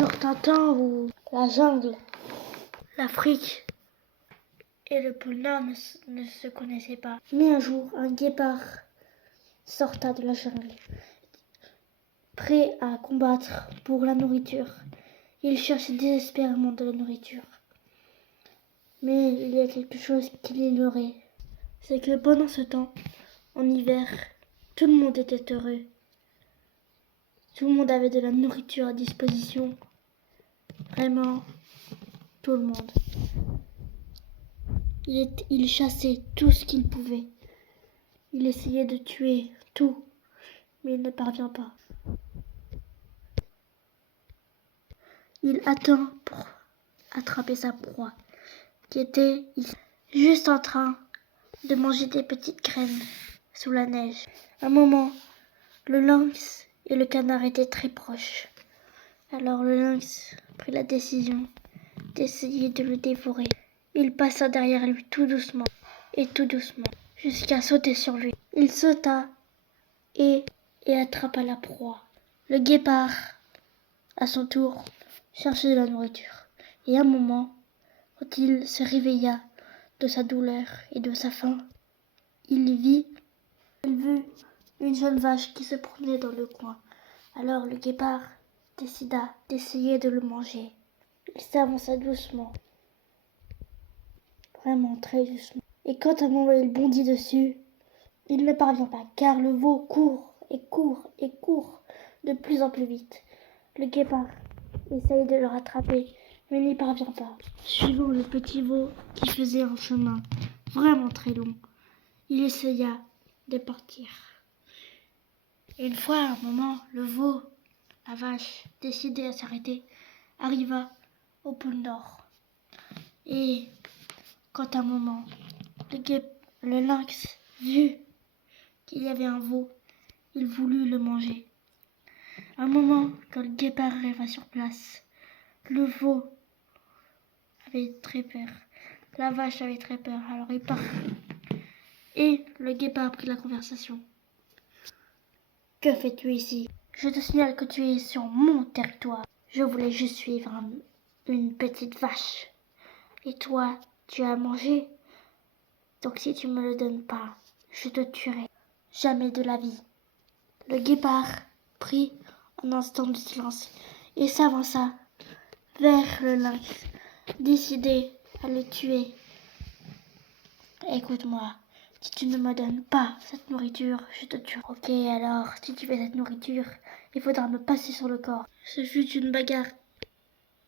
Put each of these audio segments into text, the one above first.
Furent un temps où la jungle, l'Afrique et le pôle Nord ne se connaissaient pas. Mais un jour, un guépard sorta de la jungle, prêt à combattre pour la nourriture. Il cherchait désespérément de la nourriture. Mais il y a quelque chose qu'il ignorait. C'est que pendant ce temps, en hiver, tout le monde était heureux. Tout le monde avait de la nourriture à disposition. Vraiment, tout le monde. Il chassait tout ce qu'il pouvait. Il essayait de tuer tout, mais il ne parvient pas. Il attend pour attraper sa proie, qui était juste en train de manger des petites graines sous la neige. À un moment, le lynx et le canard étaient très proches. Alors le lynx prit la décision d'essayer de le dévorer. Il passa derrière lui tout doucement, jusqu'à sauter sur lui. Il sauta et attrapa la proie. Le guépard, à son tour, cherchait de la nourriture. Et à un moment, quand il se réveilla de sa douleur et de sa faim, il vit une jeune vache qui se promenait dans le coin. Alors le guépard décida d'essayer de le manger. Il s'avança doucement, vraiment très doucement. Et quand à un moment il bondit dessus, il ne parvient pas, car le veau court et court et court de plus en plus vite. Le guépard essaye de le rattraper, mais n'y parvient pas. Suivant le petit veau qui faisait un chemin vraiment très long, il essaya de partir. Et une fois, à un moment, le veau, la vache, décidé à s'arrêter, arriva au pôle Nord. Et quand à un moment, le lynx vit qu'il y avait un veau, il voulut le manger. À un moment, quand le guépard arriva sur place, le veau avait très peur. La vache avait très peur, alors il partit. Et le guépard prit la conversation. Que fais-tu ici? Je te signale que tu es sur mon territoire. Je voulais juste suivre une petite vache. Et toi, tu as mangé? Donc si tu me le donnes pas, je te tuerai. Jamais de la vie. Le guépard prit un instant de silence et s'avança vers le lynx, décidé à le tuer. Écoute-moi, si tu ne me donnes pas cette nourriture, je te tuerai. Ok, alors, si tu veux cette nourriture, il faudra me passer sur le corps. Ce fut une bagarre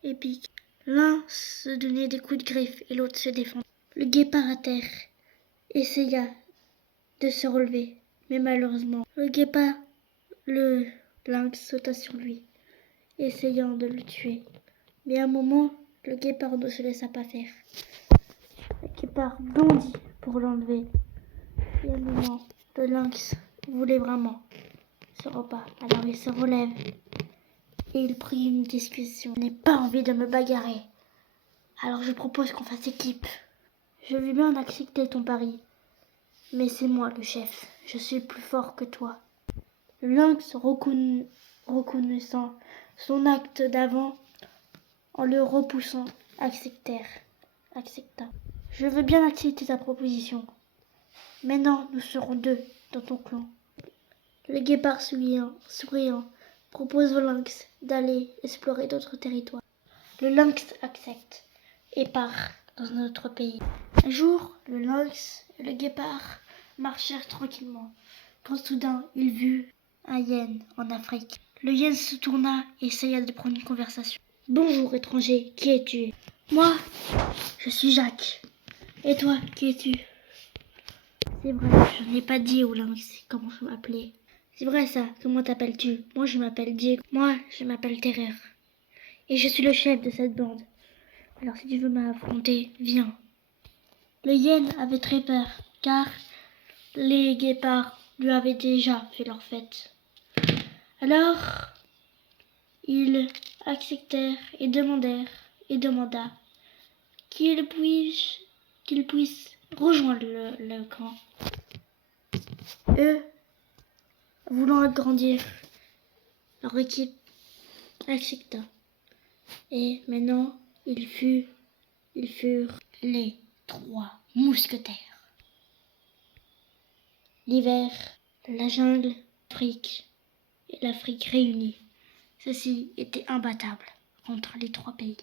épique. L'un se donnait des coups de griffe et l'autre se défendait. Le guépard à terre essaya de se relever, mais malheureusement, le lynx sauta sur lui, essayant de le tuer. Mais à un moment, le guépard ne se laissa pas faire. Le guépard bondit pour l'enlever. Et à un moment, le lynx voulait vraiment ce repas. Alors il se relève et il prit une discussion. Je n'ai pas envie de me bagarrer. Alors je propose qu'on fasse équipe. Je veux bien accepter ton pari. Mais c'est moi le chef. Je suis plus fort que toi. Le lynx, reconnaissant son acte d'avant, en le repoussant, accepta. Je veux bien accepter ta proposition. Maintenant, nous serons deux dans ton clan. Le guépard souriant, propose au lynx d'aller explorer d'autres territoires. Le lynx accepte et part dans un autre pays. Un jour, le lynx et le guépard marchèrent tranquillement, quand soudain il vit un hyène en Afrique. Le hyène se tourna et essaya de prendre une conversation. « Bonjour étranger, qui es-tu ?»« Moi, je suis Jacques. Et toi, qui es-tu ?»« C'est vrai, je n'ai pas dit au lynx comment je m'appelais. »« C'est vrai ça, comment t'appelles-tu ?»« Moi, je m'appelle Diego. Moi, je m'appelle Terreur. Et je suis le chef de cette bande. Alors si tu veux m'affronter, viens. » Le hyène avait très peur, car les guépards lui avaient déjà fait leur fête. Alors, ils acceptèrent et demanda qu'ils puissent rejoindre le camp. Eux, voulant agrandir leur équipe, accepta. Et maintenant, ils furent les 3 mousquetaires. L'hiver, la jungle, l'Afrique et l'Afrique réunie. Ceci était imbattable contre les 3 pays.